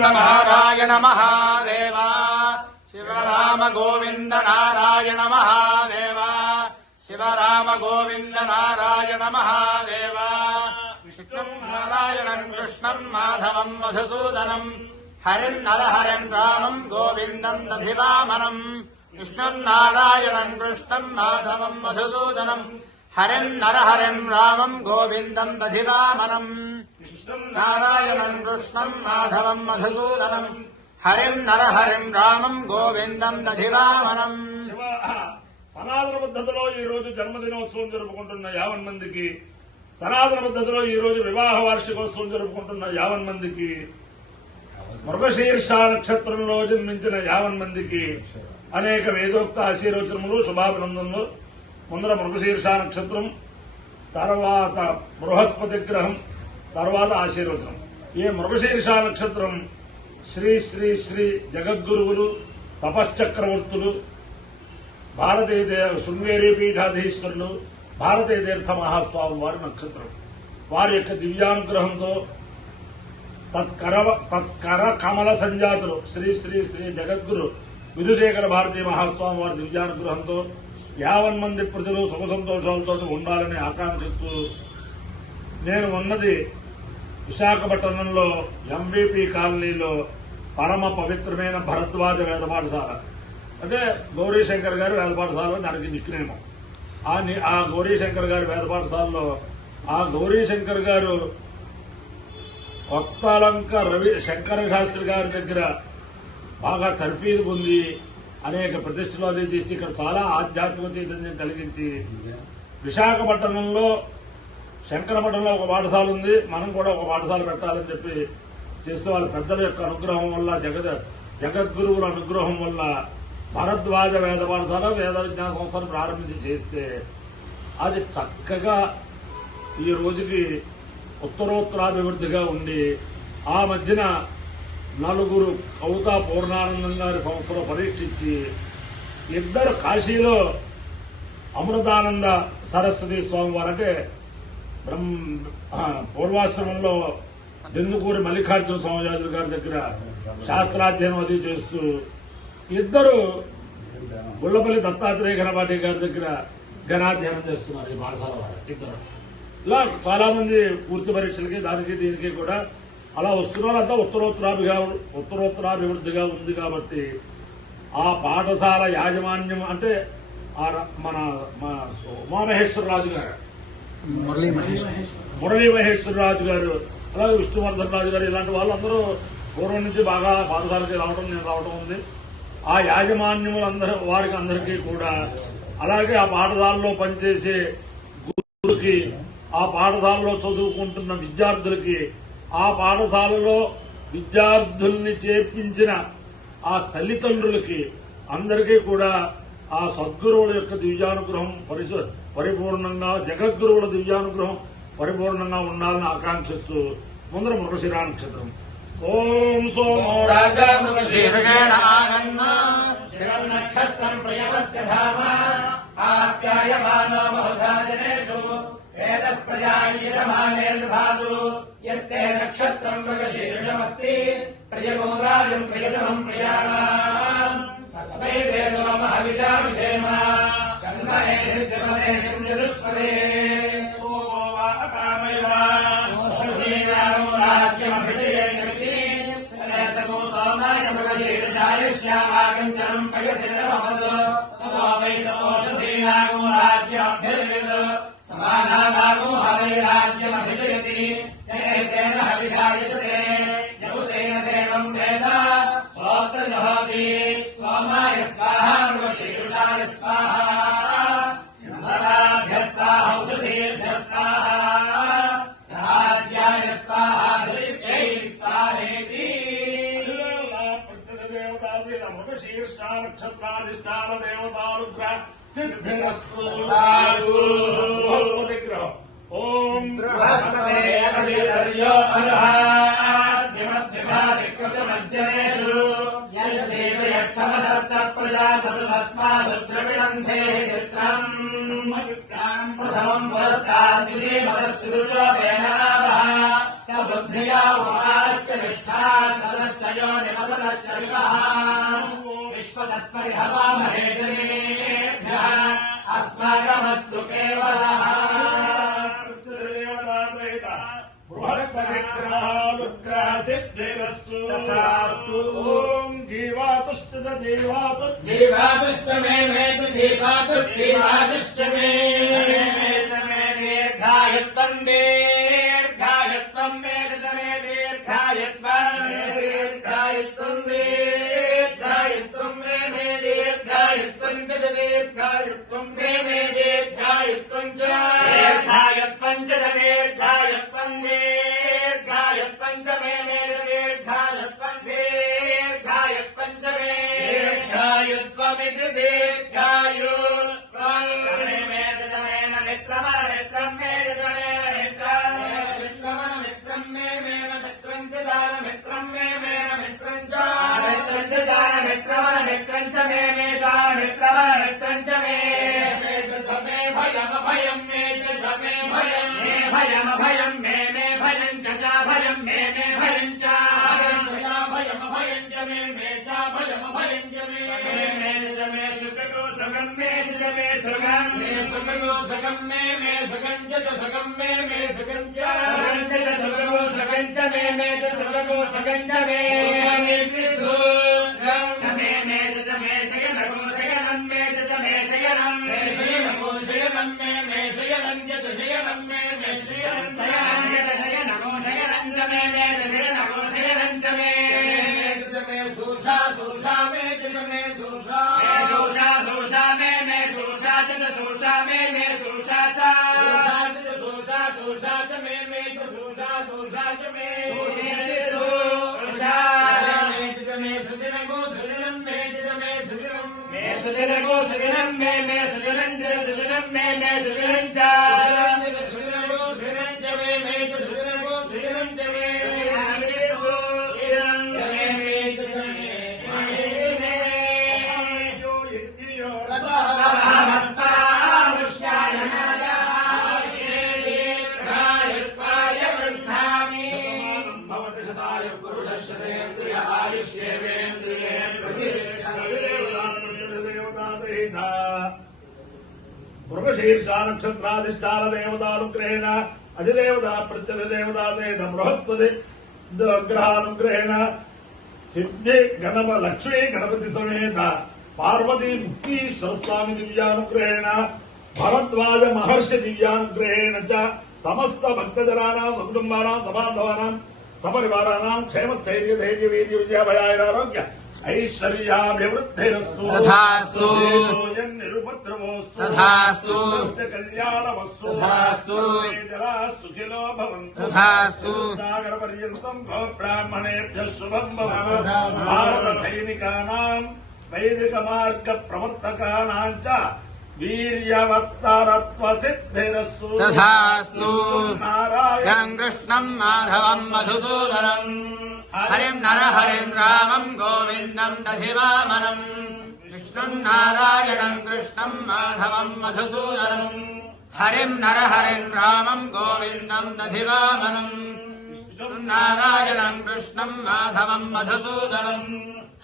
नारायण महादेव शिवराम गोविंद नारायण महादेव शिवराम गोविंद नारायण महादेव विष्णुं नारायणं कृष्णं माधवं मधुसूदनं हरिं नरहरिं रामं गोविन्दं दधिवामनम् विष्णुं नारायणं कृष्णं माधवं मधुसूदनं हरिं नरहरिं रामं गोविन्दं दधिवामनम् विष्णुं नारायणं कृष्णं माधवं मधुसूदनं हरिं नरहरिं रामं गोविंदं दधिवामनं సనాతన పద్ధతిలో ఈ రోజు జన్మదినోత్సవం జరుపుకుంటున్న 50 మందికి, సనాతన పద్ధతిలో ఈ రోజు వివాహ వార్షికోత్సవం జరుపుకుంటున్న 50 మందికి, మృగశీర్ష నక్షత్రంలో జన్మించిన 50 మందికి అనేక వేదోక్త ఆశీర్వచనములు, శుభాభినందనలు. ముందర మృగశీర్ష నక్షత్రం, తర్వాత బృహస్పతి గ్రహం, తర్వాత ఆశీర్వచనం. ఈ మృగశీర్ష నక్షత్రం శ్రీ శ్రీ శ్రీ జగద్గురువులు, తపశ్చక్రవర్తులు, భారతీయ శృంగేరి పీఠాధీశ్వరులు, భారతీయ తీర్థ మహాస్వామి వారి నక్షత్రం. వారి యొక్క దివ్యానుగ్రహంతో తత్కర కమల సంజాతులు శ్రీ శ్రీ శ్రీ జగద్గురు విధుశేఖర భారతీయ మహాస్వామి వారి దివ్యానుగ్రహంతో 50 మంది ప్రజలు సుఖ సంతోషాలతో ఉండాలని ఆకాంక్షిస్తూ నేను ఉన్నది విశాఖపట్నంలో ఎంవీపీ కాలనీలో పరమ పవిత్రమైన భరద్వాజ వేద పాఠశాల. అంటే గౌరీశంకర్ గారి వేద పాఠశాల దానికి నిక్నేము. ఆ గౌరీశంకర్ గారి వేద పాఠశాలలో ఆ గౌరీశంకర్ గారు కొత్తలంక రవి శంకర శాస్త్రి గారి దగ్గర బాగా తర్ఫీదు పొంది అనేక ప్రతిష్టలు అది చేసి ఇక్కడ చాలా ఆధ్యాత్మిక చైతన్యం కలిగించి విశాఖపట్నంలో శంకరమఠంలో ఒక పాఠశాల ఉంది, మనం కూడా ఒక పాఠశాల పెట్టాలని చెప్పి చేస్తే వాళ్ళ పెద్దల యొక్క అనుగ్రహం వల్ల జగద్గురువుల అనుగ్రహం వల్ల భరద్వాజ వేద పాఠశాల వేద విజ్ఞాన సంస్థను ప్రారంభించి చేస్తే అది చక్కగా ఈ రోజుకి ఉత్తరోత్తరాభివృద్ధిగా ఉండి ఆ మధ్యన నలుగురు కౌతా పూర్ణానందం గారి సంస్థలో పరీక్షించి ఇద్దరు కాశీలో అమృతానంద సరస్వతి స్వామి వారు అంటే పూర్వాశ్రమంలో దెందుకూరి మల్లికార్జున స్వామిజాతుల గారి దగ్గర శాస్త్రాధ్యయనం అది చేస్తూ ఇద్దరు గుళ్లపల్లి దత్తాత్రేయ ఘనపాటి గారి దగ్గర ఘనాధ్యయనం చేస్తున్నారు. ఈ పాఠశాల వారు ఇద్దరు ఇలా చాలా మంది పూర్తి పరీక్షలకి దానికి దీనికి కూడా అలా వస్తున్నారు. అంతా ఉత్తరోత్తరాభివృద్ధిగా ఉంది కాబట్టి ఆ పాఠశాల యాజమాన్యం అంటే మన ఉమామహేశ్వరరాజు గారు, మురళీ మహేశ్వరరాజు గారు, అలాగే విష్ణువర్ధన్ రాజు గారు, ఇలాంటి వాళ్ళందరూ పూర్వం నుంచి బాగా పాఠశాలకి నేను రావడం ఉంది. ఆ యాజమాన్యములందరూ వారికి అందరికీ కూడా, అలాగే ఆ పాఠశాలలో పనిచేసే గురువుకి, ఆ పాఠశాలలో చదువుకుంటున్న విద్యార్థులకి, ఆ పాఠశాలలో విద్యార్థుల్ని చేర్పించిన ఆ తల్లిదండ్రులకి అందరికీ కూడా ఆ సద్గురువుల యొక్క దివ్యానుగ్రహం పరిపూర్ణంగా, జగద్గురువుల దివ్యానుగ్రహం పరిపూర్ణంగా ఉండాలని ఆకాంక్షిస్తూ ముందర మృగశిర నక్షత్రం. ఓం సోమో రాజా మృగశీర్షేణ ఆగన్న శివనక్షత్రం ప్రియవస్య ధామ ఆప్యాయమానో బహుధా జనేషు వేద ప్రజాయజమానే ధాతు యత్తే నక్షత్రం మృగశీర్షమస్తి ప్రియగోరాజం ప్రియతమం ప్రియాణాం తస్మై దేవో మహవిషా విధేమ శంకరే సిద్ధమతే సింధుష్పదే సోమో వా అకామయ ఓషధీనామో రాజ్యమభిజయేతి సనేతమో సోమాయ మృగశీర్షాయ శ్యామాకంచనం పయసినమపదో తదో వై ఓషధీనామో రాజ్యమభిజయేత సమానానామో హవై రాజ్యమభిజయతి తేన హవిషాయతే యౌసేన దేవం వేద సోత్రజహోతి సోమాయ స్వాహా మృగశీర్షాయ స్వాహా నమరాభ్య స్వాహ ఔషధీభ్య స్వాహా రాజ్యాయ స్వాహా ధృత్యై స్వాహేతి. ప్రత్యదేవతాది మృగశీర్ష నక్షత్రాధిష్టాన దేవతానుగ్రహ సిద్ధిరస్తు. బృహస్పతి గ్రహం. ఓం బృహస్పతేర్యో అర్హాద్యమద్విభాదికృతమజ్జనేషు యద్దేవయచ్చమసప్త ప్రజాపతులస్మాదు ద్రవిణంధే చిత్రం ప్రథమం పురస్కార్దిశే మదస్సురుచో వేనావః స धिया उपास्य विष्ठा सदस्यो निमसदस्य विवः विश्वतस्मरि हवामहे जनेभ्यः अस्माकमस्तु केवलः बृहस्पतिग्रहानुग्रहसिद्धिरस्तु तथास्तु ॐ जीवातुश्च जीवातुश्च मे च जीवातुश्च मे दीर्घायुत्वं दीर्घायुत्वं मे दीर्घायुत्वं दीर्घायुत्वं दीर्घायुत्वं मे दीर्घायुत्वं च दीर्घायुत्वं मे दीर्घायुत्वं च दीर्घायुत्वं च दीर्घायुत्वं दीर्घायुत्वं च मे दीर्घायुत्वं दीर्घायुत्वं च मे दीर्घायुत्वमिति दीर्घायुत्वं मे दमेन मित्रं मे दमेन मित्रं मे मित्रं च दानमित्रं मे मित्रं च दानमित्रं च मे दानमित्रं च मे भयं मे च मे भयं भयं मे भयं च भयं मे भयं च भयं च मे च भयं च मे सुखगो सुखं मे च मे सुखं सुखगो सुखं मे सुखं च सुखं मे सुखं च सुखगो सुखं च मे च सुखगो सुखं च मे सुखं मे च मे शयनगो शयनं मे च मे शयनं शयनगो शयनं मे शयनं च शयनं मे शयनं शयनगो शयनं च मे शयनगो शयनं च मे सुषा सुषा मे च मे सुषा सुषा मे सुषा च सुषा मे सुषा च सुषा सुषा च मे च सुषा सुषा च मे सुषा मे सुदिनगो सुदिनं मे च मे सुदिनं सुदिनगो सुदिनं मे सुदिनं च सुदिनं मे सुदिनं च सुदिनगो सुदिनं च मे च सुदिनगो सुदिनं च मे మృగశీర్ష నక్షత్రాధిష్టాన దేవతానుగ్రహేణ అధిదేవత ప్రత్యధిదేవతా సహిత బృహస్పతి గ్రహానుగ్రహేణ సిద్ధి గణప లక్ష్మీ గణపతి సమేత పార్వతీ ముక్తీశ్వర స్వామి దివ్యానుగ్రహేణ భరద్వాజ మహర్షి దివ్యానుగ్రహేణ చ సమస్త భక్తజనానాం సకుటుంబానాం సబాంధవానాం సపరివారాణాం క్షేమస్థైర్య ధైర్య వీర్య విజయాభయారోగ్య ఐశ్వర్యాభివృద్ధిరస్తు తథాస్తు నిరుపద్రవోస్తు తథాస్తు కళ్యాణమస్తు తథాస్తు జలా సుఖిలో భవంతు తథాస్తు సాగర పర్యంతం గో బ్రాహ్మణేభ్యః శుభం భవతు భారత సైనికానాం వైదిక మార్గ ప్రవర్తకానాం చ వీర్యవత్తరత్వ సిద్ధిరస్తు తథాస్తు నారాయణం కృష్ణం మాధవం మధుసూదనం హరిం నరహరిం రామం గోవిందం దధివామనం విష్ణుం నారాయణం కృష్ణం మాధవం మధుసూదనం హరిం నరహరిం రామం గోవిందం దధివామనం విష్ణుం నారాయణం కృష్ణం మాధవం మధుసూదనం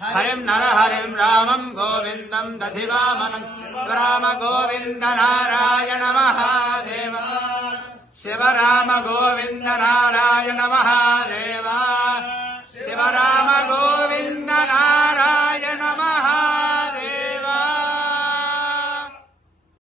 హరిం నరహరిం రామం గోవిందం దధివామనం రామ గోవింద నారాయణ మహాదేవ శివరామ గోవింద నారాయణ మహాదేవ శివరామ గో